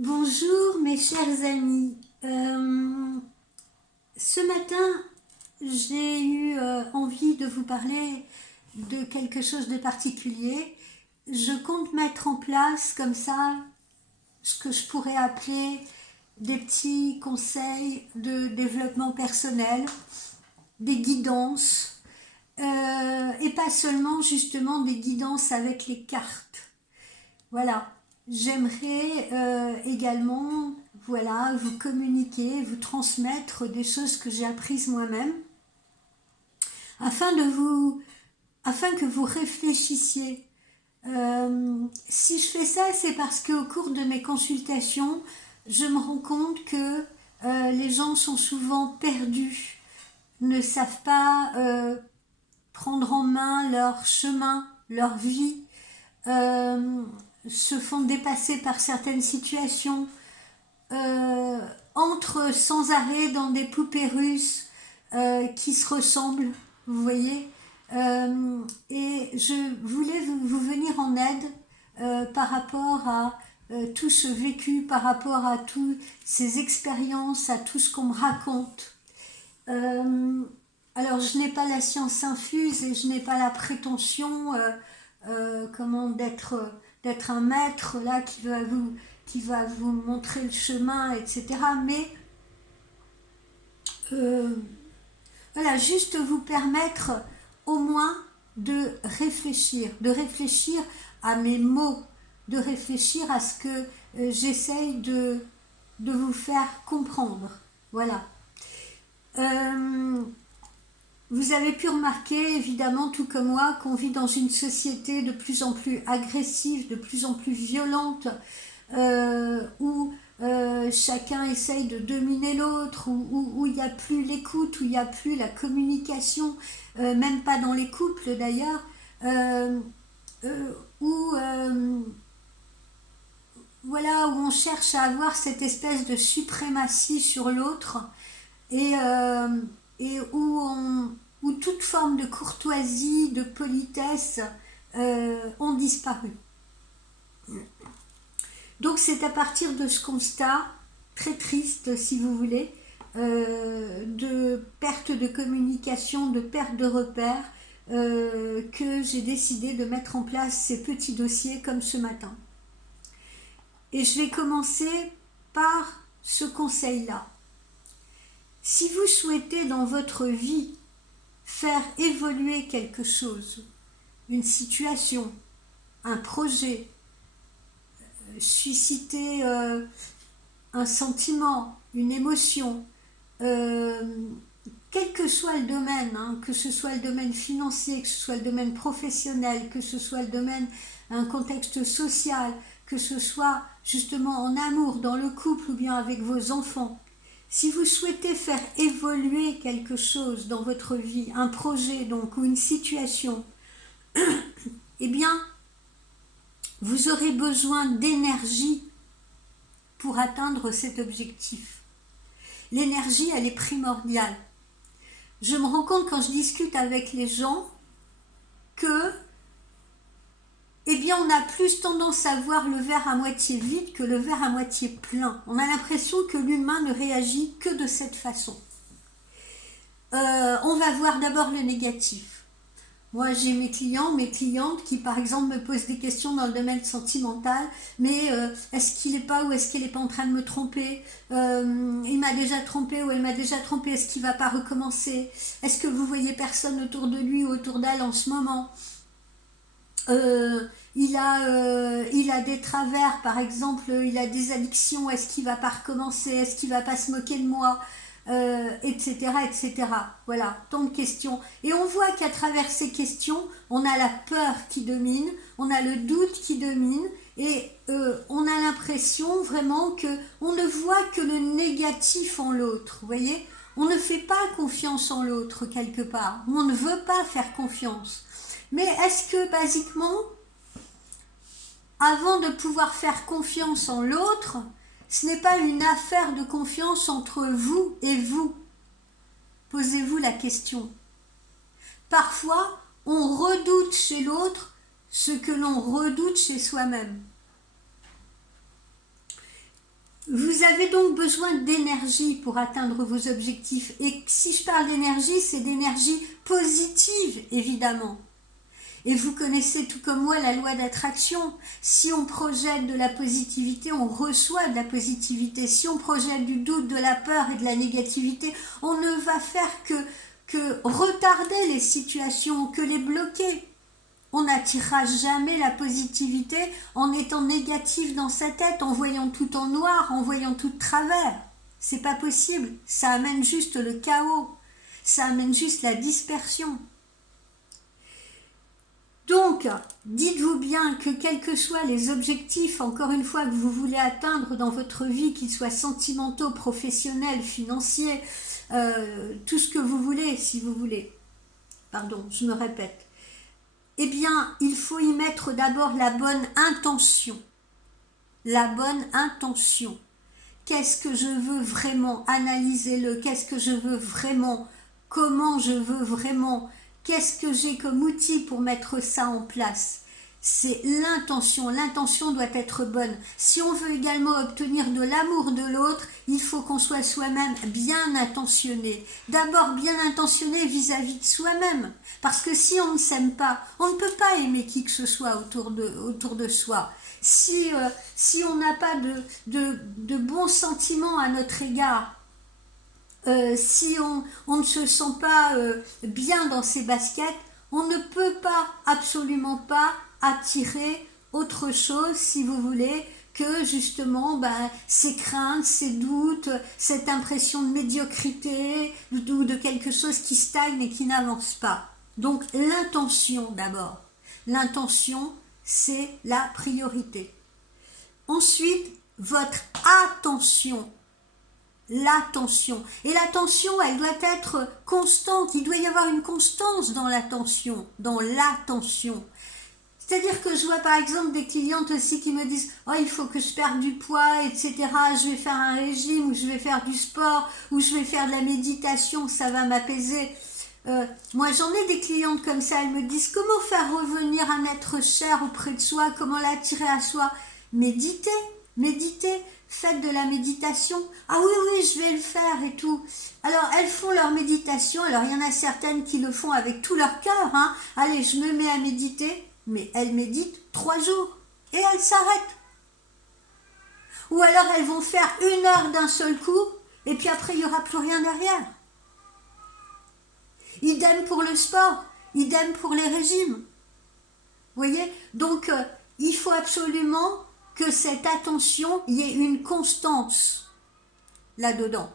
Bonjour mes chers amis. Ce matin, j'ai eu envie de vous parler de quelque chose de particulier. Je compte mettre en place comme ça ce que je pourrais appeler des petits conseils de développement personnel, des guidances, et pas seulement justement des guidances avec les cartes. Voilà, j'aimerais également voilà, vous communiquer, vous transmettre des choses que j'ai apprises moi-même afin, afin que vous réfléchissiez. Si je fais ça, c'est parce qu'au cours de mes consultations, je me rends compte que les gens sont souvent perdus, ne savent pas prendre en main leur chemin, leur vie, euh, se font dépasser par certaines situations, entrent sans arrêt dans des poupées russes qui se ressemblent, vous voyez. Et je voulais vous venir en aide par rapport à tout ce vécu, par rapport à toutes ces expériences, à tout ce qu'on me raconte. Alors je n'ai pas la science infuse et je n'ai pas la prétention d'être un maître là qui va vous montrer le chemin, etc. Mais voilà, juste vous permettre au moins de réfléchir à mes mots, de réfléchir à ce que j'essaye de vous faire comprendre. Voilà. Vous avez pu remarquer, évidemment, tout comme moi, qu'on vit dans une société de plus en plus agressive, de plus en plus violente, où chacun essaye de dominer l'autre, où il n'y a plus l'écoute, où il n'y a plus la communication, même pas dans les couples d'ailleurs, où voilà, où on cherche à avoir cette espèce de suprématie sur l'autre et, où toute forme de courtoisie, de politesse ont disparu. Donc c'est à partir de ce constat, très triste si vous voulez, de perte de communication, de perte de repères, que j'ai décidé de mettre en place ces petits dossiers comme ce matin. Et je vais commencer par ce conseil-là. Si vous souhaitez dans votre vie faire évoluer quelque chose, une situation, un projet, susciter un sentiment, une émotion, quel que soit le domaine, hein, que ce soit le domaine financier, que ce soit le domaine professionnel, que ce soit le domaine, un contexte social, que ce soit justement en amour, dans le couple ou bien avec vos enfants, si vous souhaitez faire évoluer quelque chose dans votre vie, un projet donc ou une situation, eh bien, vous aurez besoin d'énergie pour atteindre cet objectif. L'énergie, elle est primordiale. Je me rends compte quand je discute avec les gens que, eh bien, on a plus tendance à voir le verre à moitié vide que le verre à moitié plein. On a l'impression que l'humain ne réagit que de cette façon. On va voir d'abord le négatif. Moi, j'ai mes clients, mes clientes qui, par exemple, me posent des questions dans le domaine sentimental. Mais est-ce qu'il n'est pas ou est-ce qu'elle n'est pas en train de me tromper, il m'a déjà trompé ou elle m'a déjà trompé, est-ce qu'il ne va pas recommencer? Est-ce que vous voyez personne autour de lui ou autour d'elle en ce moment? Il a des travers, par exemple, il a des addictions, est-ce qu'il ne va pas recommencer? Est-ce qu'il ne va pas se moquer de moi? Etc., etc. Voilà, tant de questions. Et on voit qu'à travers ces questions, on a la peur qui domine, on a le doute qui domine, et on a l'impression vraiment qu'on ne voit que le négatif en l'autre, vous voyez? On ne fait pas confiance en l'autre quelque part, on ne veut pas faire confiance. Mais est-ce que, basiquement, avant de pouvoir faire confiance en l'autre, ce n'est pas une affaire de confiance entre vous et vous? Posez-vous la question. Parfois, on redoute chez l'autre ce que l'on redoute chez soi-même. Vous avez donc besoin d'énergie pour atteindre vos objectifs. Et si je parle d'énergie, c'est d'énergie positive, évidemment. Et vous connaissez tout comme moi la loi d'attraction. Si on projette de la positivité, on reçoit de la positivité. Si on projette du doute, de la peur et de la négativité, on ne va faire que retarder les situations, que les bloquer. On n'attirera jamais la positivité en étant négatif dans sa tête, en voyant tout en noir, en voyant tout de travers. C'est pas possible. Ça amène juste le chaos. Ça amène juste la dispersion. Donc, dites-vous bien que quels que soient les objectifs, encore une fois, que vous voulez atteindre dans votre vie, qu'ils soient sentimentaux, professionnels, financiers, tout ce que vous voulez, si vous voulez. Pardon, je me répète. Eh bien, il faut y mettre d'abord la bonne intention. La bonne intention. Qu'est-ce que je veux vraiment? Analysez-le. Qu'est-ce que je veux vraiment? Comment je veux vraiment? Qu'est-ce que j'ai comme outil pour mettre ça en place? C'est l'intention. L'intention doit être bonne. Si on veut également obtenir de l'amour de l'autre, il faut qu'on soit soi-même bien intentionné. D'abord bien intentionné vis-à-vis de soi-même. Parce que si on ne s'aime pas, on ne peut pas aimer qui que ce soit autour de soi. Si on n'a pas de bons sentiments à notre égard, si on ne se sent pas bien dans ses baskets, on ne peut pas, absolument pas, attirer autre chose, si vous voulez, que justement ces craintes, ces doutes, cette impression de médiocrité ou de quelque chose qui stagne et qui n'avance pas. Donc l'intention d'abord. L'intention, c'est la priorité. Ensuite, votre attention. L'attention. Et l'attention, elle doit être constante. Il doit y avoir une constance dans l'attention. Dans l'attention. C'est-à-dire que je vois par exemple des clientes aussi qui me disent « Oh, il faut que je perde du poids, etc. Je vais faire un régime, ou je vais faire du sport, ou je vais faire de la méditation, ça va m'apaiser. » Moi, j'en ai des clientes comme ça. Elles me disent « Comment faire revenir un être cher auprès de soi? Comment l'attirer à soi ?» Méditez, méditez. Faites de la méditation. Ah oui, oui, je vais le faire et tout. Alors, elles font leur méditation. Alors, il y en a certaines qui le font avec tout leur cœur. Allez, je me mets à méditer. Mais elles méditent 3 jours. Et elles s'arrêtent. Ou alors, elles vont faire 1 heure d'un seul coup. Et puis après, il n'y aura plus rien derrière. Idem pour le sport. Idem pour les régimes. Vous voyez? Donc, il faut absolument que cette attention, il y ait une constance là-dedans.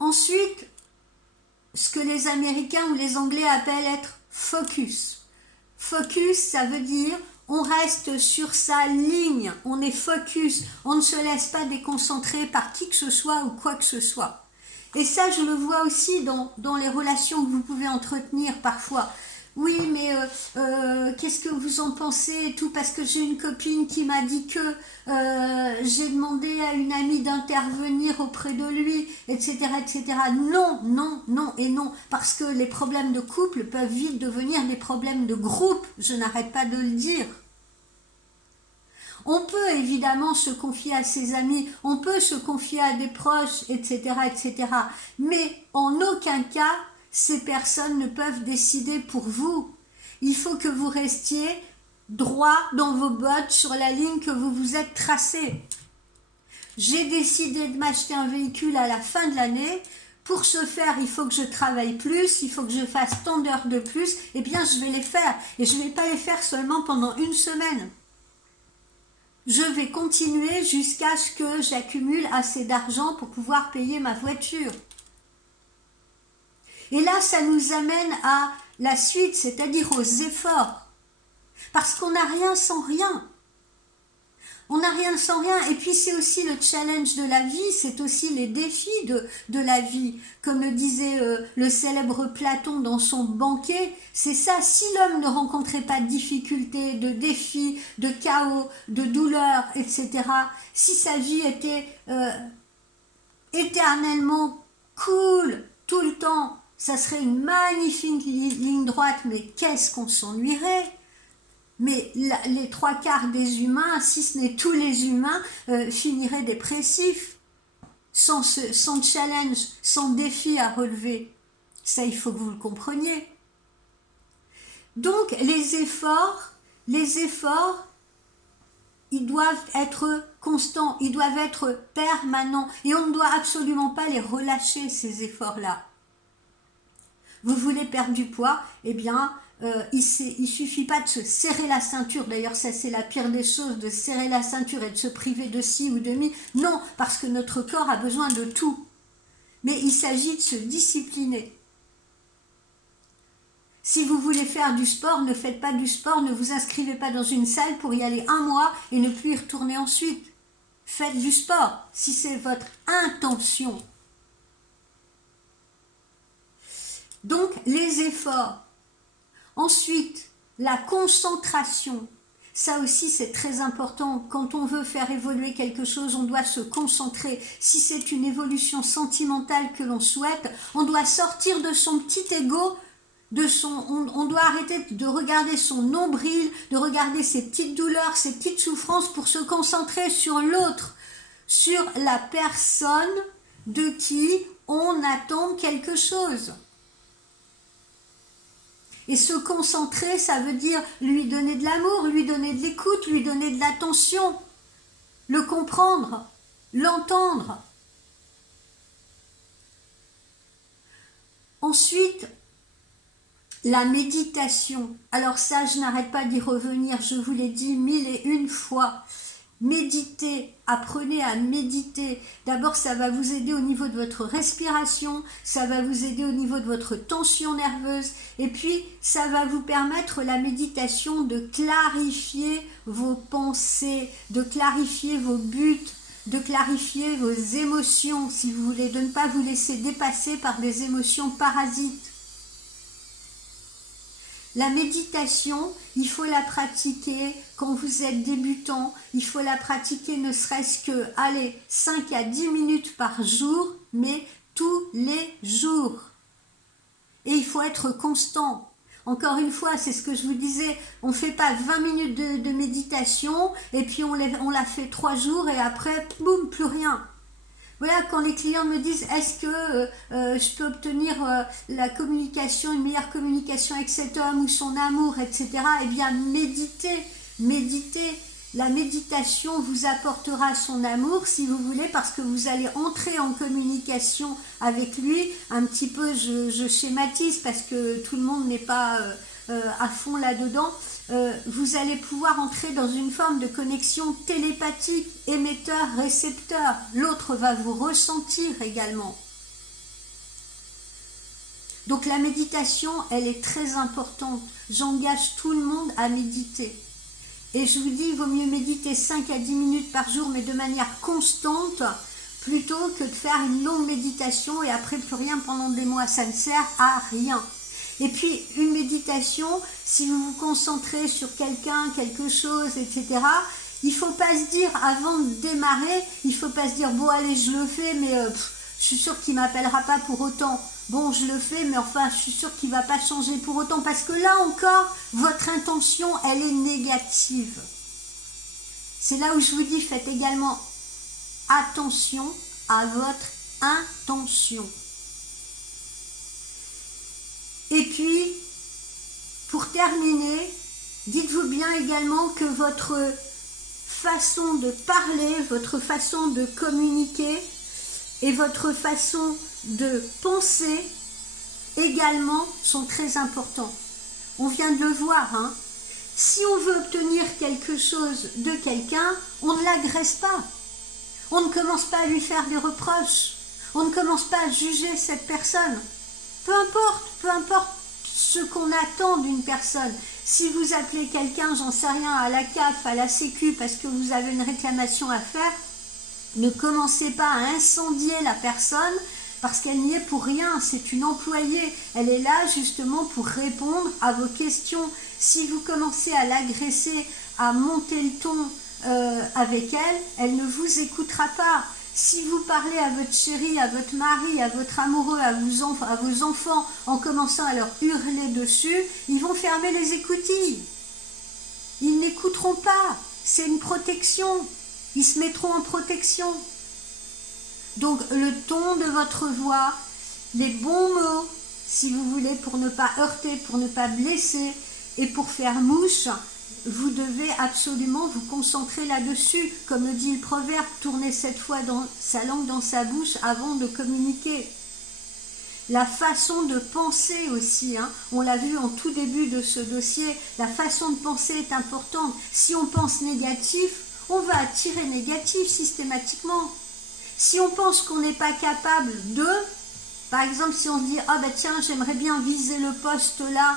Ensuite, ce que les Américains ou les Anglais appellent être focus. Focus, ça veut dire on reste sur sa ligne, on est focus, on ne se laisse pas déconcentrer par qui que ce soit ou quoi que ce soit. Et ça, je le vois aussi dans les relations que vous pouvez entretenir parfois. Oui, mais qu'est-ce que vous en pensez et tout, parce que j'ai une copine qui m'a dit que j'ai demandé à une amie d'intervenir auprès de lui, etc., etc. Non, non, non et non, parce que les problèmes de couple peuvent vite devenir des problèmes de groupe, je n'arrête pas de le dire. On peut évidemment se confier à ses amis, on peut se confier à des proches, etc., etc. Mais en aucun cas, ces personnes ne peuvent décider pour vous. Il faut que vous restiez droit dans vos bottes sur la ligne que vous vous êtes tracée. J'ai décidé de m'acheter un véhicule à la fin de l'année. Pour ce faire, il faut que je travaille plus, il faut que je fasse tant d'heures de plus. Eh bien, je vais les faire. Et je ne vais pas les faire seulement pendant 1 semaine. Je vais continuer jusqu'à ce que j'accumule assez d'argent pour pouvoir payer ma voiture. Et là, ça nous amène à la suite, c'est-à-dire aux efforts. Parce qu'on n'a rien sans rien. On n'a rien sans rien. Et puis, c'est aussi le challenge de la vie, c'est aussi les défis de la vie. Comme le disait le célèbre Platon dans son banquet, c'est ça, si l'homme ne rencontrait pas de difficultés, de défis, de chaos, de douleurs, etc., si sa vie était éternellement cool, tout le temps, ça serait une magnifique ligne droite, mais qu'est-ce qu'on s'ennuierait? Mais les 3/4 des humains, si ce n'est tous les humains, finiraient dépressifs, sans challenge, sans défi à relever. Ça, il faut que vous le compreniez. Donc, les efforts, ils doivent être constants, ils doivent être permanents. Et on ne doit absolument pas les relâcher, ces efforts-là. Vous voulez perdre du poids, eh bien, il suffit pas de se serrer la ceinture. D'ailleurs, ça c'est la pire des choses, de serrer la ceinture et de se priver de ci ou de mi. Non, parce que notre corps a besoin de tout. Mais il s'agit de se discipliner. Si vous voulez faire du sport, ne faites pas du sport, ne vous inscrivez pas dans une salle pour y aller 1 mois et ne plus y retourner ensuite. Faites du sport, si c'est votre intention. Donc, les efforts. Ensuite, la concentration. Ça aussi, c'est très important. Quand on veut faire évoluer quelque chose, on doit se concentrer. Si c'est une évolution sentimentale que l'on souhaite, on doit sortir de son petit ego, on doit arrêter de regarder son nombril, de regarder ses petites douleurs, ses petites souffrances pour se concentrer sur l'autre, sur la personne de qui on attend quelque chose. Et se concentrer, ça veut dire lui donner de l'amour, lui donner de l'écoute, lui donner de l'attention, le comprendre, l'entendre. Ensuite, la méditation. Alors ça, je n'arrête pas d'y revenir, je vous l'ai dit 1001 fois. Méditez, apprenez à méditer. D'abord, ça va vous aider au niveau de votre respiration, ça va vous aider au niveau de votre tension nerveuse, et puis ça va vous permettre, la méditation, de clarifier vos pensées, de clarifier vos buts, de clarifier vos émotions, si vous voulez, de ne pas vous laisser dépasser par des émotions parasites. La méditation, il faut la pratiquer quand vous êtes débutant, il faut la pratiquer ne serait-ce que, 5 à 10 minutes par jour, mais tous les jours. Et il faut être constant. Encore une fois, c'est ce que je vous disais, on ne fait pas 20 minutes de méditation, et puis on la fait 3 jours, et après, boum, plus rien. Voilà, quand les clients me disent, est-ce que je peux obtenir la communication, une meilleure communication avec cet homme ou son amour, etc. Eh bien, méditez. La méditation vous apportera son amour, si vous voulez, parce que vous allez entrer en communication avec lui. Un petit peu, je schématise, parce que tout le monde n'est pas à fond là-dedans. Vous allez pouvoir entrer dans une forme de connexion télépathique, émetteur-récepteur. L'autre va vous ressentir également. Donc la méditation, elle est très importante. J'engage tout le monde à méditer. Et je vous dis, il vaut mieux méditer 5 à 10 minutes par jour, mais de manière constante, plutôt que de faire une longue méditation et après plus rien pendant des mois. Ça ne sert à rien. Et puis, une méditation, si vous vous concentrez sur quelqu'un, quelque chose, etc., il ne faut pas se dire, avant de démarrer, il ne faut pas se dire, bon allez, je le fais, mais je suis sûre qu'il ne m'appellera pas pour autant. Bon, je le fais, mais enfin, je suis sûre qu'il ne va pas changer pour autant, parce que là encore, votre intention, elle est négative. C'est là où je vous dis, faites également attention à votre intention. Et puis, pour terminer, dites-vous bien également que votre façon de parler, votre façon de communiquer et votre façon de penser également sont très importants. On vient de le voir, hein. Si on veut obtenir quelque chose de quelqu'un, on ne l'agresse pas. On ne commence pas à lui faire des reproches. On ne commence pas à juger cette personne. Peu importe ce qu'on attend d'une personne. Si vous appelez quelqu'un, j'en sais rien, à la CAF, à la Sécu, parce que vous avez une réclamation à faire, ne commencez pas à incendier la personne, parce qu'elle n'y est pour rien, c'est une employée. Elle est là justement pour répondre à vos questions. Si vous commencez à l'agresser, à monter le ton avec elle, elle ne vous écoutera pas. Si vous parlez à votre chéri, à votre mari, à votre amoureux, à vos enfants, en commençant à leur hurler dessus, ils vont fermer les écoutilles. Ils n'écouteront pas. C'est une protection. Ils se mettront en protection. Donc le ton de votre voix, les bons mots, si vous voulez, pour ne pas heurter, pour ne pas blesser et pour faire mouche, vous devez absolument vous concentrer là-dessus. Comme le dit le proverbe, tournez 7 fois sa langue dans sa bouche avant de communiquer. La façon de penser aussi, hein, on l'a vu en tout début de ce dossier, la façon de penser est importante. Si on pense négatif, on va attirer négatif systématiquement. Si on pense qu'on n'est pas capable de, par exemple, si on se dit « Ah bah tiens, j'aimerais bien viser le poste là,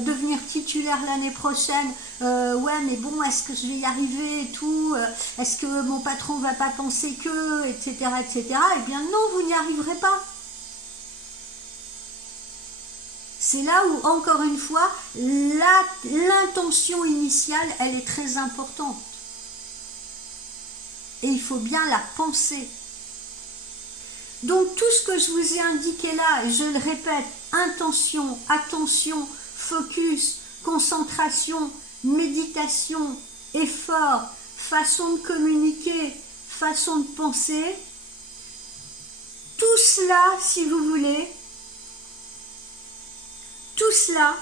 devenir titulaire l'année prochaine, ouais mais bon, est-ce que je vais y arriver et tout, est-ce que mon patron va pas penser que, etc. etc. » Eh bien non, vous n'y arriverez pas. C'est là où, encore une fois, l'intention initiale, elle est très importante. Et il faut bien la penser. Donc tout ce que je vous ai indiqué là, je le répète, intention, attention, focus, concentration, méditation, effort, façon de communiquer, façon de penser, tout cela, si vous voulez, tout cela,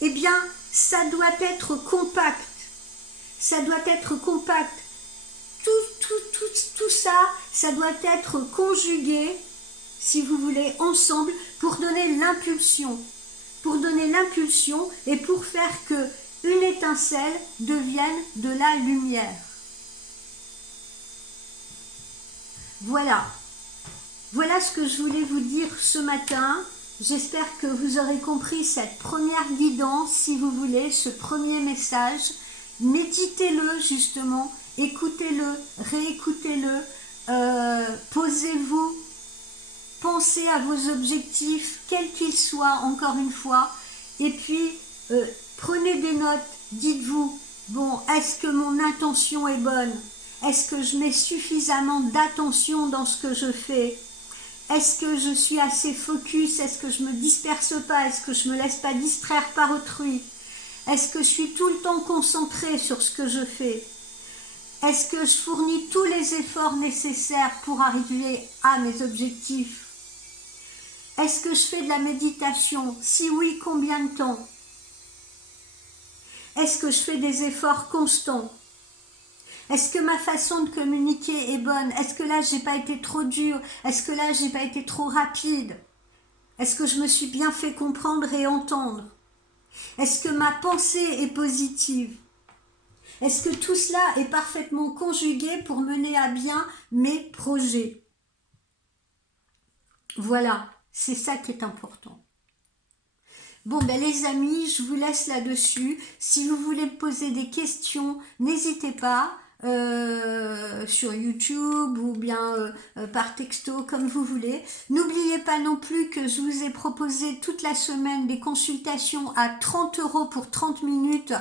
eh bien, ça doit être compact. Ça doit être compact. Tout ça, ça doit être conjugué, si vous voulez, ensemble, pour donner l'impulsion. Pour donner l'impulsion et pour faire que une étincelle devienne de la lumière. Voilà. Voilà ce que je voulais vous dire ce matin. J'espère que vous aurez compris cette première guidance, si vous voulez, ce premier message. Méditez-le justement, écoutez-le, réécoutez-le, posez-vous, pensez à vos objectifs, quels qu'ils soient, encore une fois, et puis prenez des notes, dites-vous, bon, est-ce que mon intention est bonne? Est-ce que je mets suffisamment d'attention dans ce que je fais? Est-ce que je suis assez focus? Est-ce que je ne me disperse pas? Est-ce que je ne me laisse pas distraire par autrui? Est-ce que je suis tout le temps concentrée sur ce que je fais? Est-ce que je fournis tous les efforts nécessaires pour arriver à mes objectifs? Est-ce que je fais de la méditation? Si oui, combien de temps? Est-ce que je fais des efforts constants? Est-ce que ma façon de communiquer est bonne? Est-ce que là, j'ai pas été trop dure? Est-ce que là, j'ai pas été trop rapide? Est-ce que je me suis bien fait comprendre et entendre? Est-ce que ma pensée est positive? Est-ce que tout cela est parfaitement conjugué pour mener à bien mes projets? Voilà, c'est ça qui est important. Bon, ben les amis, je vous laisse là-dessus. Si vous voulez me poser des questions, n'hésitez pas. Sur YouTube ou bien par texto, comme vous voulez. N'oubliez pas non plus que je vous ai proposé toute la semaine des consultations à 30 € pour 30 minutes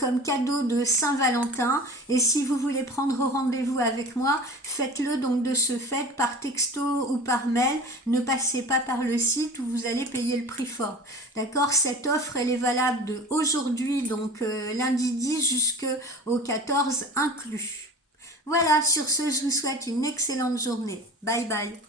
comme cadeau de Saint-Valentin. Et si vous voulez prendre rendez-vous avec moi, faites-le donc de ce fait par texto ou par mail. Ne passez pas par le site où vous allez payer le prix fort. D'accord? Cette offre, elle est valable de aujourd'hui, donc lundi 10 jusqu'au 14 inclus. Voilà, sur ce, je vous souhaite une excellente journée. Bye bye.